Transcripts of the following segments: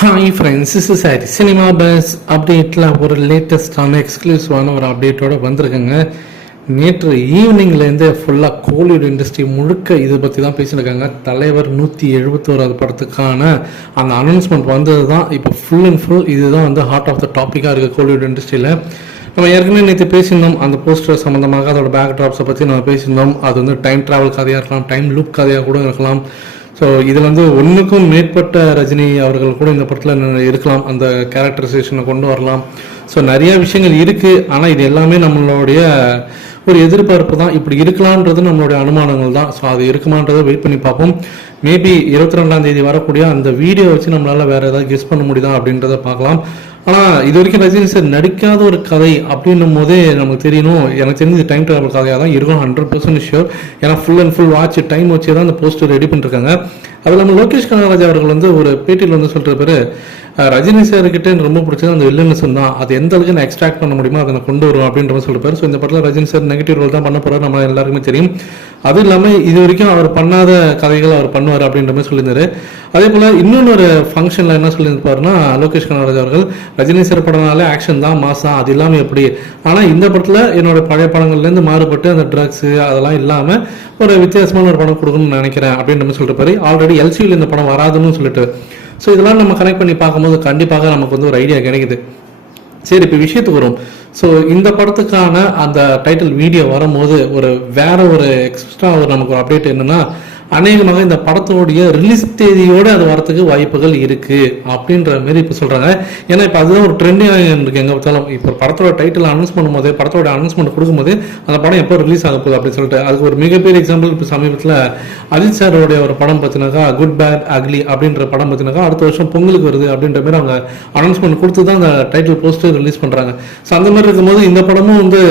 Hi friends is sorry cinema buzz அப்டேட்டில் ஒரு லேட்டஸ்டான எக்ஸ்க்ளூசிவான ஒரு அப்டேட்டோட வந்திருக்குங்க. நேற்று ஈவினிங்லேருந்து ஃபுல்லாக கோலிவுட் இண்டஸ்ட்ரி முழுக்க இதை பற்றி தான் பேசியிருக்காங்க. தலைவர் நூற்றி எழுபத்தோராது படத்துக்கான அந்த அனௌன்ஸ்மெண்ட் வந்தது தான் இப்போ ஃபுல் அண்ட் ஃபுல் இதுதான் வந்து ஹார்ட் ஆஃப் த டாப்பிக்காக இருக்குது கோலிவுட் இண்டஸ்ட்ரியில் நம்ம ஏற்கனவே நேற்று பேசியிருந்தோம். அந்த போஸ்டர் சம்மந்தமாக அதோட பேக் ட்ராப்ஸை பற்றி நம்ம பேசியிருந்தோம். அது வந்து டைம் ட்ராவல் கதையாக இருக்கலாம் டைம் லூப் கதையாக கூட இருக்கலாம். ஸோ இதில் வந்து ஒன்றுக்கும் மேற்பட்ட ரஜினி அவர்கள் கூட இந்த படத்தில் இருக்கலாம். அந்த கேரக்டரைசேஷனை கொண்டு வரலாம். ஸோ நிறைய விஷயங்கள் இருக்குது ஆனால் இது எல்லாமே நம்மளுடைய ஒரு எதிர்பார்ப்பு தான். இப்படி இருக்கலான்றது நம்மளுடைய அனுமானங்கள் தான். ஸோ அது இருக்குமான்றதை வெயிட் பண்ணி பார்ப்போம். மேபி இருபத்தி ரெண்டாம் தேதி வரக்கூடிய அந்த வீடியோ வச்சு நம்மளால் வேறு ஏதாவது கெஸ் பண்ண முடியுதா அப்படின்றத பார்க்கலாம். ஆனால் இது வரைக்கும் ரஜினி சார் நடிக்காத ஒரு கதை அப்படின்னும் போதே நமக்கு தெரியணும். எனக்கு தெரிஞ்சு டைம் ட்ராவல் கதையாக தான் இருக்கும் ஹண்ட்ரட் பர்சன்ட் ஷியோர் ஏன்னா full and full watch time வச்சு தான் அந்த போஸ்டர் ரெடி பண்ணிருக்காங்க. அதில் நம்ம லோகேஷ் கனகராஜ் அவர்கள் வந்து ஒரு பேட்டியில் வந்து சொல்கிற பேர் ரஜினி சார்கிட்ட எனக்கு ரொம்ப பிடிச்சது அந்த வில்லனஸ் தான் அது எந்த அளவுக்கு நான் எக்ஸ்ட்ராக்ட் பண்ண முடியுமோ அதை நான் கொண்டு வரும் அப்படின்ற மாதிரி சொல்லிருப்பாரு ஸோ இந்த படத்தில் ரஜினி சார் நெகட்டிவ் ரோல் தான் பண்ண போகிறார் நம்ம எல்லாருக்குமே தெரியும். அதுவும் இல்லாமல் இது வரைக்கும் அவர் பண்ணாத கதைகள் அவர் பண்ணுவார் அப்படின்ற மாதிரி சொல்லியிருந்தாரு. அதே போல் இன்னொன்று ஒரு ஃபங்க்ஷனில் என்ன சொல்லியிருப்பாருன்னா லோகேஷ் கனகராஜ் அவர்கள் ரஜினி சார் படம்னாலே ஆக்ஷன் தான் மாசம் அது இல்லாமல் எப்படி? ஆனால் இந்த படத்தில் என்னோட பழைய படங்கள்லேருந்து மாறுபட்டு அந்த ட்ரக்ஸு அதெல்லாம் இல்லாமல் ஒரு வித்தியாசமான ஒரு படம் கொடுக்கணும்னு நினைக்கிறேன் அப்படின்ற மாதிரி சொல்லிட்டு பாரு ஆல்ரெடி எல்சியில் இந்த படம் வராதுன்னு சொல்லிட்டு. ஸோ இதெல்லாம் நம்ம கனெக்ட் பண்ணி பார்க்கும்போது கண்டிப்பாக நமக்கு வந்து ஒரு ஐடியா கிடைக்குது. சரி இப்போ விஷயத்துக்கு வரும். ஸோ இந்த படத்துக்கான அந்த டைட்டில் வீடியோ வரும்போது ஒரு வேற ஒரு எக்ஸ்ட்ரா ஒரு நமக்கு ஒரு அப்டேட் என்னன்னா அநேகமாக இந்த படத்தோடைய ரிலீஸ் தேதியோடு அது வரத்துக்கு வாய்ப்புகள் இருக்குது அப்படின்ற மாரி இப்போ சொல்கிறாங்க ஏன்னா இப்போ அதுதான் ஒரு ட்ரெண்டிங் இருக்குது எங்கே பார்த்தாலும் இப்போ படத்தோட டைட்டில் அனௌன்ஸ் பண்ணும்போது படத்தோட அனௌன்ஸ்மெண்ட் கொடுக்கும்போது அந்த படம் எப்போ ரிலீஸ் ஆக போகுது அப்படின்னு சொல்லிட்டு அதுக்கு ஒரு மிகப்பெரிய எக்ஸாம்பிள் இப்போ சமீபத்தில் அஜித் சாரோடைய ஒரு படம் பார்த்தினாக்கா குட் பேட் அக்லி அப்படின்ற படம் பார்த்தினாக்கா அடுத்த வருஷம் பொங்கலுக்கு வருது அப்படின்ற மாதிரி அவங்க அனௌன்ஸ்மெண்ட் கொடுத்து தான் அந்த டைட்டில் போஸ்டர் ரிலீஸ் பண்ணுறாங்க ஸோ அந்த மாதிரி இருக்கும்போது இந்த படமும் வந்து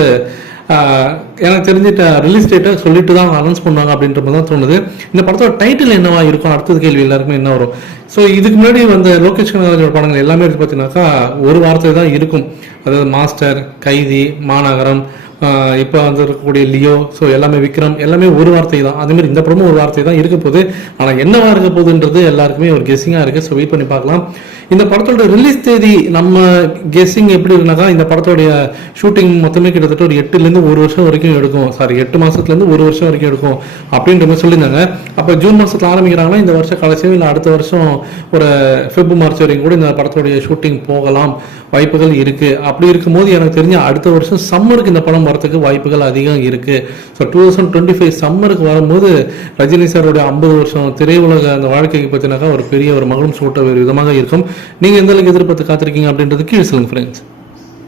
எனக்கு தெரிஞ்சிட்ட ரிலீஸ் டேட்டை சொல்லிட்டு தான் அனௌன்ஸ் பண்ணுவாங்க அப்படின்ற மாதிரி தான் தோணுது. இந்த படத்தோட டைட்டில் என்னவா இருக்கும் அடுத்தது கேள்வி எல்லாருக்குமே என்ன வரும்? ஸோ இதுக்கு முன்னாடி வந்த லோகேஷ் கனகராஜோட படங்கள் எல்லாமே எடுத்து பார்த்தீங்கன்னாக்கா ஒரு வார்த்தை தான் இருக்கும். அதாவது மாஸ்டர் கைதி மாநகரம் இப்போ வந்து இருக்கக்கூடிய லியோ ஸோ எல்லாமே விக்ரம் எல்லாமே ஒரு வார்த்தை தான். அதேமாதிரி இந்த படமும் ஒரு வார்த்தை தான் இருக்க போகுது. ஆனால் என்னவா இருக்க போகுதுன்றது எல்லாருக்குமே ஒரு கெஸ்ஸிங்காக இருக்குது ஸோ வெயிட் பண்ணி பார்க்கலாம். இந்த படத்தோட ரிலீஸ் தேதி நம்ம கெஸ்ஸிங் எப்படி இருந்தாக்கா இந்த படத்தோடைய ஷூட்டிங் மொத்தமே கிட்டத்தட்ட ஒரு எட்டுலேருந்து ஒரு வருஷம் வரைக்கும் எடுக்கும். சாரி எட்டு மாசத்துலேருந்து ஒரு வருஷம் வரைக்கும் எடுக்கும் அப்படின்ற மாதிரி சொல்லியிருந்தாங்க. அப்போ ஜூன் மாசத்துல ஆரம்பிக்கிறாங்கன்னா இந்த வருஷம் கடைசியோ இல்லை அடுத்த வருஷம் ஒரு பிப்ரவரி மார்ச் வரைக்கும் கூட இந்த படத்தோடைய ஷூட்டிங் போகலாம். வாய்ப்புகள் இருக்கு. அப்படி இருக்கும்போது எனக்கு தெரிஞ்ச அடுத்த வருஷம் சம்மருக்கு இந்த படம் வரத்துக்கு வாய்ப்புகள் அதிகம் இருக்கு. So two thousand twenty five சம்மருக்கு வரும்போது ரஜினி சாரோட ஐம்பது வருஷம் திரையுலக அந்த வாழ்க்கைக்கு பார்த்தீங்கன்னாக்கா ஒரு பெரிய ஒரு மகளும் சூட்ட ஒரு விதமாக இருக்கும். நீங்க எந்த அளவுக்கு எதிர்பார்த்து காத்திருக்கீங்க அப்படின்றது கீழே சொல்லுங்க ஃப்ரெண்ட்ஸ்